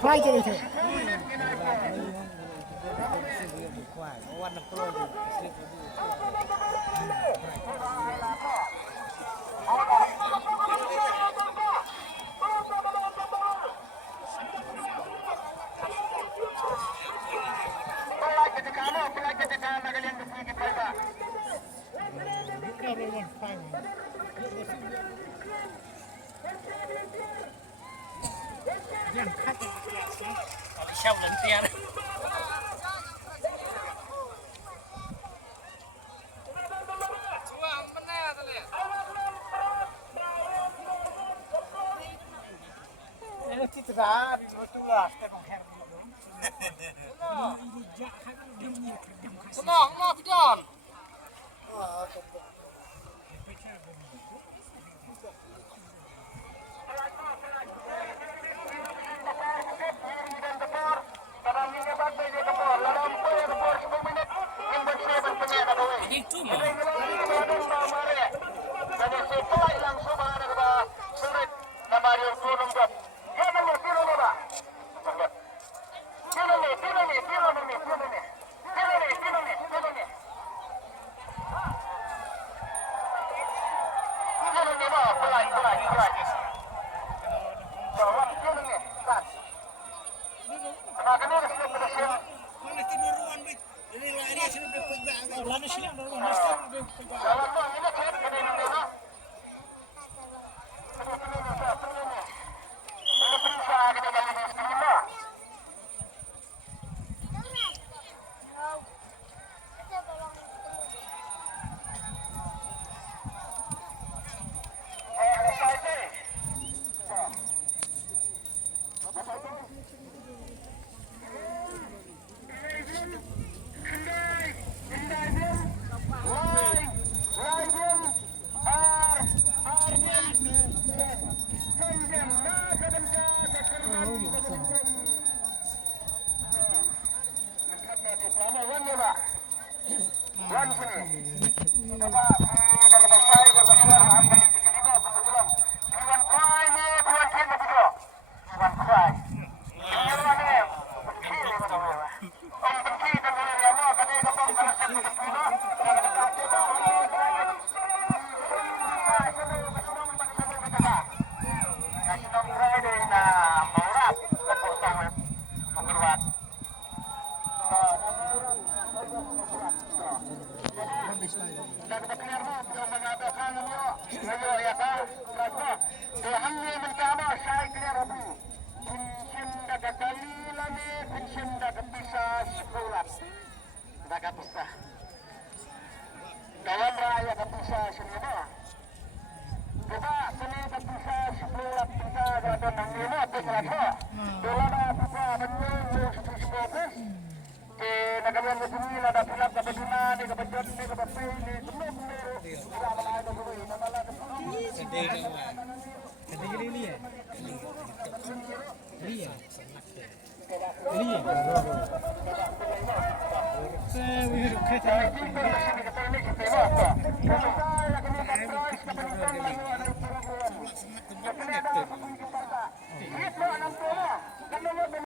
Khoai chơi thôi. Sao lệnh xe đấy. Senang, nak Fidan. Itu mah. Dalam raya kepisah semua. Kita seni kepisah sepuluh kita berada di lima pesawat. Dalam apa menunggu sesuatu. Di negara yang lebih ada pilot kebetulan di kebetulan di kebetulan ini belum tidak ada dulu. Ini ya. Iya. Iya.